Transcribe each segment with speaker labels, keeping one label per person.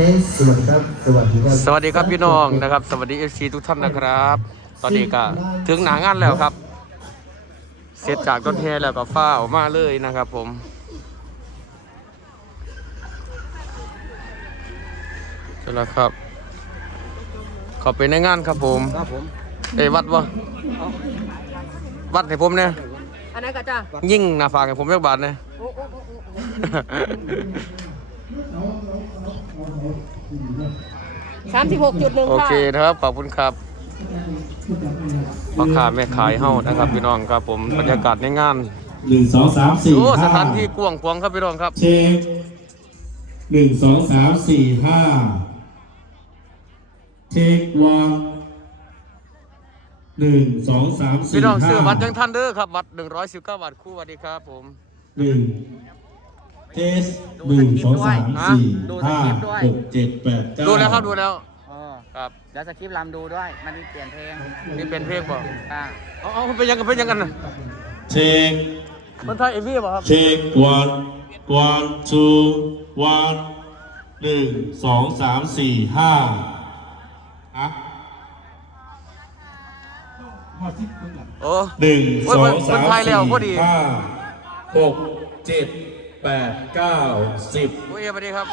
Speaker 1: สสวัสดีครับสวัสดีครับ
Speaker 2: สวัสดีครับพี่น้องนะครับ สวัสดีเอฟซีทุกท่านนะครับ ตอนนี้ก็ถึงหนางานแล้วครับ เสร็จจากต้นแฮแล้วก็ฟ้าออกมาเลยนะครับ ผมเสร็จแล้วครับ ขอไปในงานครับผม
Speaker 3: ครับผม
Speaker 2: เอ้ยวัดวะวัดให้ผมเนี่ย
Speaker 4: อันนั้นก็จ้า
Speaker 2: ยิ่งหน้าฝากให้ผมเรียกบาทเนี่ย
Speaker 4: สามสิบหกจุดหนึ่ง
Speaker 2: โอ
Speaker 4: ค่ะ
Speaker 2: เคนะครับขอบคุณครับพ่อค้าแม่ขายเฮ้านะครับพี่น้องครับผมบรรยากาศในงาน
Speaker 5: หนึ่งสองสามสี่
Speaker 2: โอ้ส
Speaker 5: ห้า
Speaker 2: ถานที่กว้างขวางครับพี่น้องครับ
Speaker 5: เช็คหนึ่งสองสามสี่ห้าเช็ควางหนึ่งสองสามสี่
Speaker 2: พี่น้องซื้อ
Speaker 5: ห้า
Speaker 2: บัตรยังทันเด้อครับบัตร119บาทคู่สวัสดีครับผม
Speaker 5: หนึ่ง เทสหนึ่งสองสาม
Speaker 2: ฮะ
Speaker 5: สี่
Speaker 3: ดูส
Speaker 5: ห้า
Speaker 3: คริปต์ด้วย
Speaker 5: หกเจ็ดแปดเก้า
Speaker 2: ดูแล้วครับดูแล้ว
Speaker 3: เออ
Speaker 2: ครับ
Speaker 3: เดี๋ยวสคริปต์ลำดูด้วย มันมีเปลี่ยนเพลง
Speaker 2: นี่เป็นเพลงบ่
Speaker 3: อ่า
Speaker 2: เอาเอาเป็นยังกันเป็นยังกันนะ
Speaker 5: เช็ค
Speaker 2: คนไทยเอวี่บ่ครับ
Speaker 5: เช็ค one one two one หนึ่งสองสามสี่ห้าอะ
Speaker 2: โอ้
Speaker 5: หนึ่ง
Speaker 2: โอ้ย
Speaker 5: สอ
Speaker 2: มั
Speaker 5: ง
Speaker 2: น
Speaker 5: สาม
Speaker 2: มันไทยแล้ว
Speaker 5: สี่
Speaker 2: พอดี
Speaker 5: ห้าหกเจ็ด แปดเก้าสิบ
Speaker 2: โอ้ยสวัสดีครับ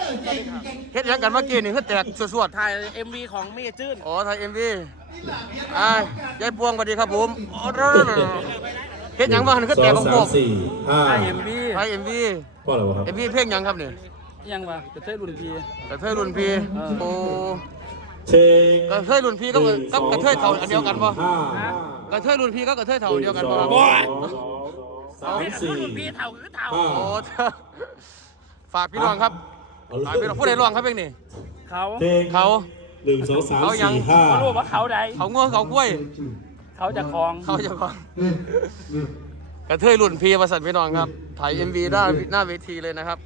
Speaker 2: เฮ็ดหยังกันเมื่อกี้นี่คือแตกสวด
Speaker 3: ถ่าย MV ของเมจื้น
Speaker 2: ๆอ๋อไทยเอ็มวีอ่ายายพวงสวัสดีครับผมอ๋อเฮ็ดหยังบ้างคือ
Speaker 5: ส
Speaker 2: แต
Speaker 5: อกง
Speaker 2: ของ
Speaker 5: สา
Speaker 2: โก
Speaker 5: มสี่ห้า
Speaker 3: ถ่าย MV
Speaker 2: ไทยเอ็มวี
Speaker 5: พ่ออะไรวะครับ
Speaker 2: เอ็มวีเพลงหยังครับนี่
Speaker 3: ยังวะจะเต้รุ่นพี
Speaker 2: กระเทยรุ่นพี่โอ้
Speaker 5: เช็ค
Speaker 2: กระเทยรุ่นพี่ก็กับกระเทยเท่าอันเดียวกันบ่
Speaker 5: ห้าก
Speaker 2: ระเทยรุ่นพี่ก็กระเทยเท่าอันเดียวกันบ่ครับ
Speaker 5: สามสี่
Speaker 3: พี่เท่าคือเท่า
Speaker 5: ห้า
Speaker 2: โอ้ฝากพี่น้องครับฝากพี่น้องผู้ใดร้องครับเพลงนี้
Speaker 3: เขา
Speaker 5: เช็ค
Speaker 2: เขา
Speaker 5: หนึ่งสองสาม
Speaker 2: เขายัง
Speaker 5: สี่ห้า
Speaker 3: เขารู้ว่าเขาใด
Speaker 2: เขาง่วงเขากล้วย
Speaker 3: เขาจะคลอง
Speaker 2: เขาจะก่อนกระเทยรุ่นพี่ประสันพี่น้องครับ ถ่าย MV หน้าหน้าเวทีเลยนะครับ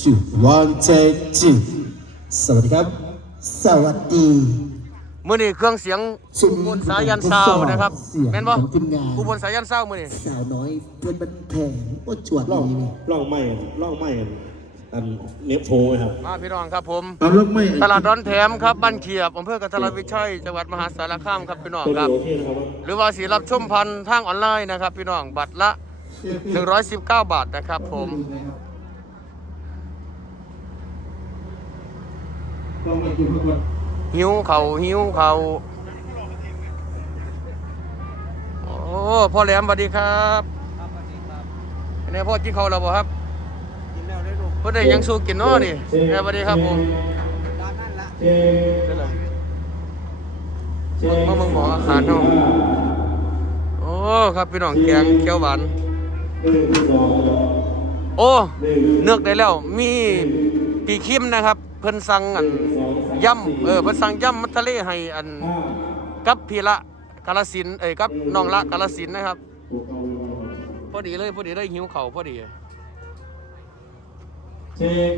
Speaker 1: two one take two สวัสดีครับ สวัสดี
Speaker 2: มื่อนี้เครื่องเสียง
Speaker 1: ชุด
Speaker 2: อุ
Speaker 1: นี้
Speaker 2: บลสายันซาวน์นะครับ
Speaker 1: เสียง
Speaker 2: แม่นบ่
Speaker 1: ของทีมงาน
Speaker 2: อุบลสายันซาวน์มื่อนี้
Speaker 1: สาวน้อยเพื่อนบันแพงโอ้จวด
Speaker 5: ล่อง
Speaker 1: ดีนี่
Speaker 5: ล่องไม่กันล่องไม่กันอันเนฟโฟไหมครับ
Speaker 2: มาพี่น้องครับผม
Speaker 1: เอาลูกไม่
Speaker 2: ตลาดดอนแถมครับบ้านเขียบอำเภอกันทรวิชัยจังหวัดมหาสารคามครับพี่น้อง
Speaker 5: ตัว
Speaker 2: ครับ
Speaker 5: โอเคนะครับ
Speaker 2: หรือว่าสีรับชมพันทางออนไลน์นะครับ พี่น้องบัตรละ 119 บาทนะครับผม หิวเขาหิวเขาโอ้พ่อแหลมสวัสดีครับอันนี้พ่อกินเขาวแล้วบ่ครับ
Speaker 3: กินแล้วได้ลูก
Speaker 2: เพื่อนได้หยังสู้กินเนาะนี่แม่สวัสดีครับผม
Speaker 3: ตอนนั้นละ
Speaker 5: เช็ค
Speaker 2: มาเมืองหมออาหารเนาะโอ้ครับพี่น้องแกงเขียวหวาน
Speaker 5: หนึ่งสอง
Speaker 2: โอ้เนือกได้แล้วมีปีคิมนะครับ เพิ่นสั่งอันย่ำเออเพิ่นสั่งย่ำมัทะเลให้อัน
Speaker 5: ห้า
Speaker 2: กับพี่ละกาลสินธุ์เอ้ยกับน้องละกาลสินธุ์นะครับ พอดีเลยพอดีเลยหิวเขาวพอดี
Speaker 5: เช็ค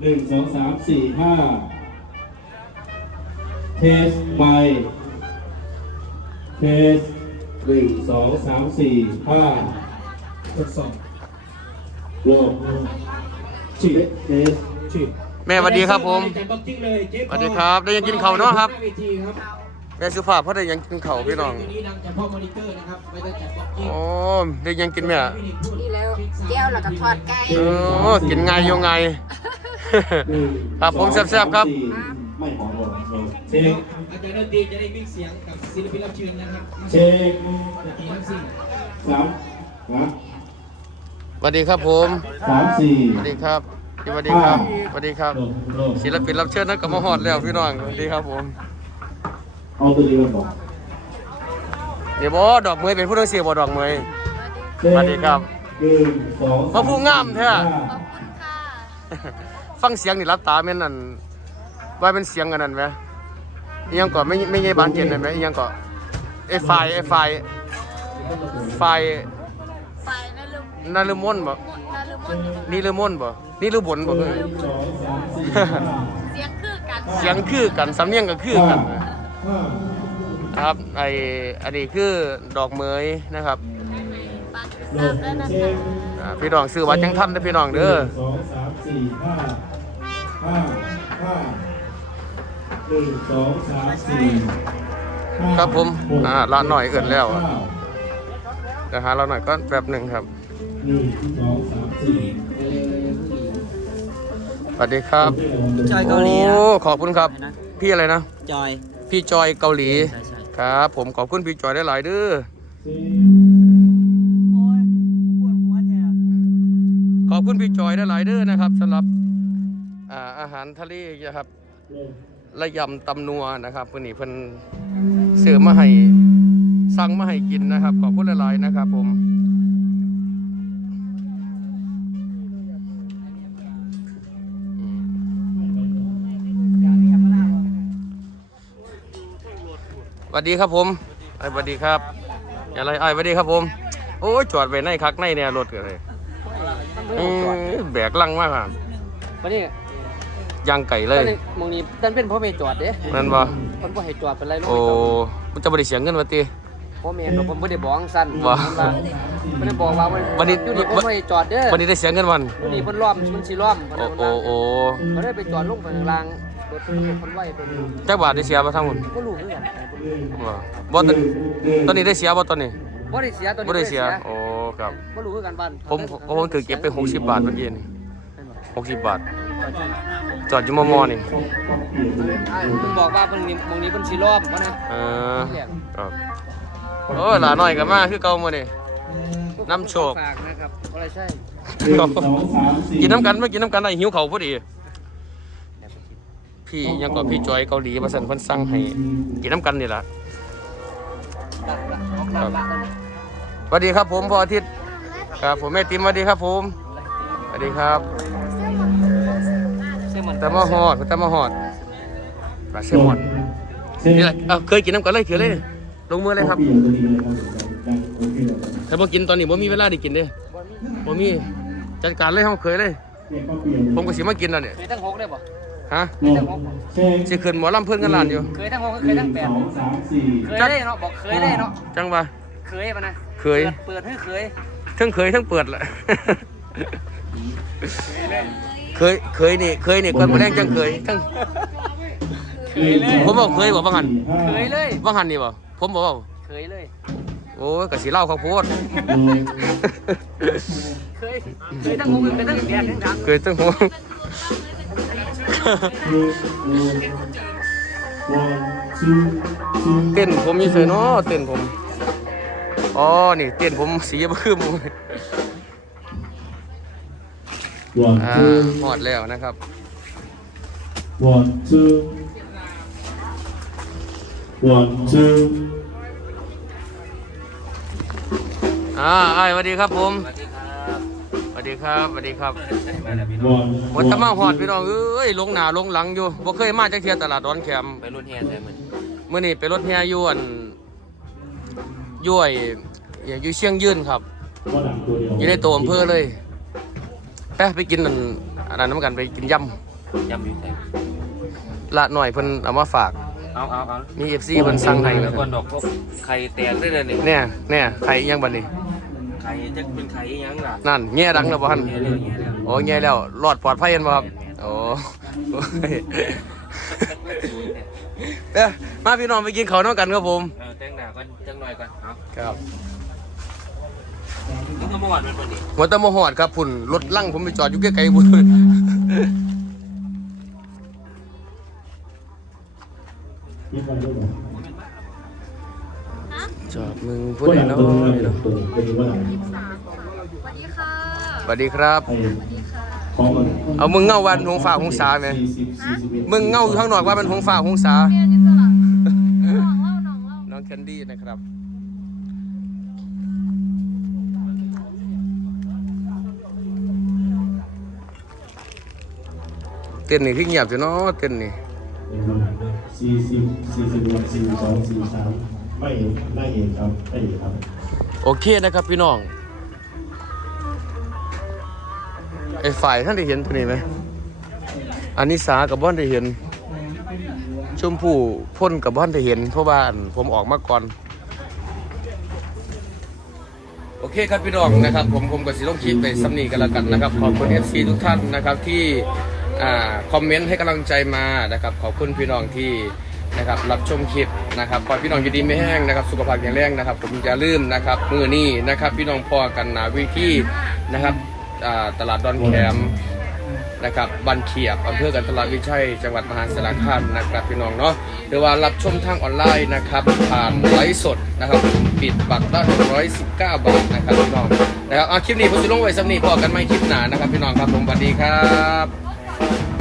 Speaker 5: หนึ่งสองสามสี่ห้าเทสไปเทสหนึ่งสองสามสี่ห้าทดสอบโลกฉีดเทสฉีด
Speaker 2: แม่สวัสดีครับผม
Speaker 5: จัดบ็อกซิ่งเลยเจ๊
Speaker 2: สวัสดีครับได้ยังกินข้าวเนาะครับ
Speaker 5: หเวทีครับ
Speaker 2: แม่สุภาพเพราะได้ยังกินข้าวพี่น้อง
Speaker 5: ตัวนี้นำจากพ่อมอนิเตอร์นะครับไม่ได้จัดบ็อกซิ่ง
Speaker 2: โอ้ได้ยังกินแม่
Speaker 4: นี่แล้วแก้วแล้วก็ทอดไก่
Speaker 2: โอ้กินไงโยงไงครับผมแซ่บๆครับ
Speaker 5: ไม่หอมเลยเช็ค
Speaker 6: อาจารย์ดนตรีจะได้มิกเสียงกับศิลปินรับเชิญนะครับ
Speaker 5: เช็ค
Speaker 6: ดนตรีทั้งสิ้น
Speaker 5: สามนะ
Speaker 2: สวัสดีครับผม
Speaker 5: สามสี่
Speaker 2: สวัสดีครับ สวัสดีครับสวัสดีครับ
Speaker 5: โลโล
Speaker 2: ศิลปินรับเชิญนั้นก็มาฮอดแล้วพี่น้องสวัสดีครับผม
Speaker 5: เอาตัวนี้มาบอก
Speaker 2: เดี๋ยวบ่ดอกเมยเป็นผู้ต้องเสียบ่ดอกเมยสวัสดีครับ
Speaker 5: หนึ่งสอง
Speaker 2: มาผู้งามแท้
Speaker 5: ห้
Speaker 2: ฟังเสียงนี่รับตาแม่นนั่นว่าเป็นเสียงกันนั่นไหมอีหยังก็ไม่ไม่ใช่บานเย็นนั่นไหมอีหยังก็ไอ้ไฟไอ้ไฟไฟ
Speaker 4: ไฟ นั่นลืม
Speaker 2: นาลืมมนบ่
Speaker 4: นั่นลืมหมด
Speaker 2: นี่ลืมมนบ่นี่ลืมบนบ่คือ
Speaker 5: สองสามสี่
Speaker 4: เสียงคือกัน
Speaker 2: เสียงคือกันสำเนียงก็คือกัน
Speaker 5: ห้า
Speaker 2: นะครับไออันนี้คือดอกเหมยนะครับ
Speaker 4: ปาก
Speaker 5: โล
Speaker 4: สามแล้วนะ
Speaker 5: เช็
Speaker 4: คะ
Speaker 5: ค
Speaker 2: อ่าพี่น้องซื้อวัดจังทันเด้อพี่น้องเด้อ
Speaker 5: สองสามสี่ห้า
Speaker 4: ป
Speaker 5: ห้าห้าหนึ่งสองสามสี่ห้า
Speaker 2: ครับผม
Speaker 5: หก
Speaker 2: อ่าละหน่อยเอิ้นแล้ว
Speaker 5: เก้า
Speaker 2: เดี๋ยวหาเราหน่อยก็แป๊บหนึ่งครับ
Speaker 5: ห นึ่งสองสามสี่
Speaker 2: สวัสดีครับ
Speaker 3: จอยเกาหลีนะ
Speaker 2: โอ้ขอบคุณครับพี่อะไรนะ
Speaker 3: จอย
Speaker 2: พี่จอยเกาหลี
Speaker 3: ใช่ใช่
Speaker 2: ครับ ผมขอบคุณพี่จอยได้หลายๆเด้อ
Speaker 5: สี่
Speaker 3: โอ้ยปวดหัวแท้
Speaker 2: ขอบคุณพี่จอยได้หลายๆเด้อนะครับสำหรับอ่าอาหารทะเลนะครับระยำตำนัวนะครับเพื่อนนี่เพิ่นเสือมาให้สั่งมาให้กินนะครับ ขอบคุณหลายๆนะครับ ผม วัสดีครับผมไอ้ยสวัสดีครับอะไรไอ้ยสวัสดีครับผม โอ้ยจอดไว้ในคักในเนี่ยรถกันเลยอืมแบกลังมากอะ
Speaker 3: วันนี้
Speaker 2: ย่างไก่เล
Speaker 3: ตอยนนี้มองนี้ตันเป็นพ่อเมย์จอดเด้
Speaker 2: นั่นบ่
Speaker 3: คนบ่ให้จอดเป็นไรลง
Speaker 2: โอ้มันจะบ่ได้เสียเงินวะติ
Speaker 3: พ่อเมย์เนาะผมบ่ได้บอกสั้น
Speaker 2: ว่า
Speaker 3: บ่ได้บอกว่า
Speaker 2: วันนี้
Speaker 3: อยู่นี่ผมบ่ให้จอดเด้อ
Speaker 2: วันนี้ได้เสียเงินวัน
Speaker 3: อยู่นี่เพิ่นล้อมมันสิล้อม
Speaker 2: โอ้โอ้โอ้
Speaker 3: บ่ได้ไปจอดลงไปข้างล่าง รถคนไหวเป็น
Speaker 2: จักบาทได้เสียบ่ทั้งหมด
Speaker 3: บ่รู้คือกัน
Speaker 2: บ่บ่ตอนตอนนี้ได้เสียบ่ตอนนี้
Speaker 3: บ่ได้เสียตอนนี้
Speaker 2: บ่ได้เสียโอ้ครับ
Speaker 3: บ่รู้คือกันบ้าน
Speaker 2: ผมผมถือเก็บไป60บาทเมื่อกี้นี่60บาทจอดอยู่มอมอนี่
Speaker 3: อ่าเพิ่นบอกว่าเพิ่นนี่มองนี้เพิ่นสิล้อมบ่นะ
Speaker 2: เออครับโอ้ยหลาน้อยก็มาคือเก่ามื้อนี่น้ำโชค
Speaker 3: ฝากนะครับบ่ได้ใช่
Speaker 5: หนึ่งสองสามสี่
Speaker 2: กินน้ำกันมากินน้ำกันได้หิวข้าวพอดี พี่ยังก่อนพี่จอยเกาหลีมาสั่นเพิ่นสั่งให้กินน้ำกันนี่ล่ะครับสวัสดีครับผมพออาทิตย์ครับผมแม่ติมสวัสดีครับผมสวัสดีครับ
Speaker 3: เสื้อมัน
Speaker 2: ต่มาฮอดต่มาฮอดปลาเซลมอน
Speaker 5: นี่
Speaker 2: แหละเอาเคยกินน้ำกันเลยเขียเลยลงมือเลยครับ
Speaker 5: เปลี่ยนตัวนี้เลยครับโอเครับ
Speaker 2: ถ้าบ่กินตอนนี้บ่มีเวลาได้กินเด้บ่มีจัดการเลยเฮาเคยเลย
Speaker 5: เปลี่ยนก็เสียน
Speaker 2: ผมก็สิมากินแล้วเนี่ย
Speaker 3: เคยทั้งหกได้บ่
Speaker 2: ฮะ
Speaker 5: ลงเช็ค
Speaker 2: สิขึ้นหมอลำเพิ่นกันล้านอยู่
Speaker 3: เคยทั้งหก
Speaker 5: ห
Speaker 3: เคย
Speaker 5: นึ่
Speaker 3: ทั้ง
Speaker 5: ง
Speaker 3: แป
Speaker 5: ส
Speaker 3: ด
Speaker 5: องสามสี่
Speaker 3: เคยได้เนาะบอกเคยได้เนาะ
Speaker 2: จังว่า
Speaker 3: เคยปะนะ
Speaker 2: เคย
Speaker 3: เปิดให้เคย
Speaker 2: ทั้งเคยทั้งเปิดแหละเคยเคยนี่เคยนี่ก่อนบ่แรงจังเคยทั้ง
Speaker 3: เคยเลย
Speaker 2: ผมบอกเคยบอกว่าหัน
Speaker 3: เคยเลย
Speaker 2: ว่าหันนี่บ่ผมบอกว่า
Speaker 3: เคยเลย
Speaker 2: โอ้ยก็สิเล่าข้าวโพด
Speaker 3: เคยเคยทั้งหกเคยทั้งแปดทั้งสาม
Speaker 2: เคยตั้งหัว เต้นผมมีเสยเนาะเต้นผม อ๋อ นี่เต้นผมสีบ่คือหมูอ่าหอดแล้วนะครับ
Speaker 5: one two one two
Speaker 2: อ่าอ้ายสวัสดีครับผมสวัสดีครับ สวัสดีครับ
Speaker 5: one
Speaker 2: วัดตะมาหอดพี่น้องเอ้ยลงหน้าลงหลังอยู่บ่เคยมาจักเที่ยตลาดดอนแคม
Speaker 3: ไปรุ่นแฮใช่มัน
Speaker 2: มื้อนี้ไปรถแห่อยู่อันอยู่ไอ้อยู่เชียงยืนครับ
Speaker 5: ก็ดังตัวเดียว
Speaker 2: อยู่ในตัวอำเภอเลยไปไปกินอันอันนั้นน้ำกันไปกินย
Speaker 3: ยำอยู่ใช่ำ
Speaker 2: ละหน่อยเพิ่นเอามาฝาก
Speaker 3: เอาเอาเอา
Speaker 2: มี FC เพิ่นสั่งให้
Speaker 3: แล้วก่อนดอกพวกไข่แตกได้เลยนี่
Speaker 2: เนี่ยเนี่ยไข่อิหยังบัดนี้
Speaker 3: ไข่จะเป็นไข่ยังล่ะ
Speaker 2: นั่นแง่ดังแล้วบ่ฮั่น
Speaker 3: เงี้ยเลยเงี้ยเลย
Speaker 2: โอ้แง่แล้วรอดปลอดภัยเห็นบ่ครับโอ้โอ้ยเด้อมาพี่น้องไปกินข้าวนำกันครับผม
Speaker 3: เออแจ้งหน้าก่อนแจ้งหน่อยก่อนเอา
Speaker 2: ครับ
Speaker 3: มึงก็มาหวานมันพอดี
Speaker 2: หัวตะมหอดครับพุ่นรถลั่งผมไปจอดอยู่ใกล้ๆพุ่น
Speaker 5: นี่ อ
Speaker 2: ดมึงพูด
Speaker 5: ก็
Speaker 2: ได้
Speaker 5: ดัง
Speaker 2: เนาะ
Speaker 5: ตัวนี้ดังตัวนี้เป็นว่าดัง
Speaker 4: สวัสดีค่ะ
Speaker 2: สวัสดีครับ เอามึงเงาวันหงฟ้าหงสาไหม
Speaker 5: สี่สิบสี่สิบเอ็ด
Speaker 2: มึงเงาอยู่ข้างนอกว่ามันหงฟ้าหงสา
Speaker 4: เมียจิตละน้องเล่าน้องเล่า
Speaker 2: น้องแคนดี้นะครับเต้นนี่คือเงียบอยู่เนาะเต้นนี่
Speaker 5: สี่สิบสี่สิบสี่สิบสองสี่สิบสาม ไม่ไม่เองครับไม่เองครับ
Speaker 2: โอเคนะครับพี่น้อง ไอ้ฝ่ายท่านได้เห็นตัวนี้ไหมอันนี้สากับบ้านได้เห็น ชมพู่พ่นกับบ้านได้เห็น เพราะว่าอันผมออกมาก่อน โอเคครับพี่น้องนะครับ ผมผมกับสิลงคลิปไปสำนีกันแล้วกันนะครับ ขอบคุณเอฟซีทุกท่านนะครับที่อ่าคอมเมนต์ให้กำลังใจมานะครับ ขอบคุณพี่น้องที่ นะครับรับชมคลิปนะครับขอพี่น้องอยู่ดีไม่แห้งนะครับสุขภาพแข็งแรงนะครับ ผมอย่าลืมนะครับมือนี้นะครับ พี่น้องพอกันหนาวิธีนะครับตลาดดอนแคมนะครับบันเขียบอำเภอกันทรวิชัย จังหวัดมหาสารคามนะครับพี่น้องเนาะหรือว่ารับชมทางออนไลน์นะครับผ่านไลฟ์สดนะครับปิดบัตรละ119 บาทนะครับพี่น้องนะครับเอาคลิปนี้ผมจะลงไว้สำนีพอกันไหมคลิปหนานะครับพี่น้องครับผมสวัสดีครับ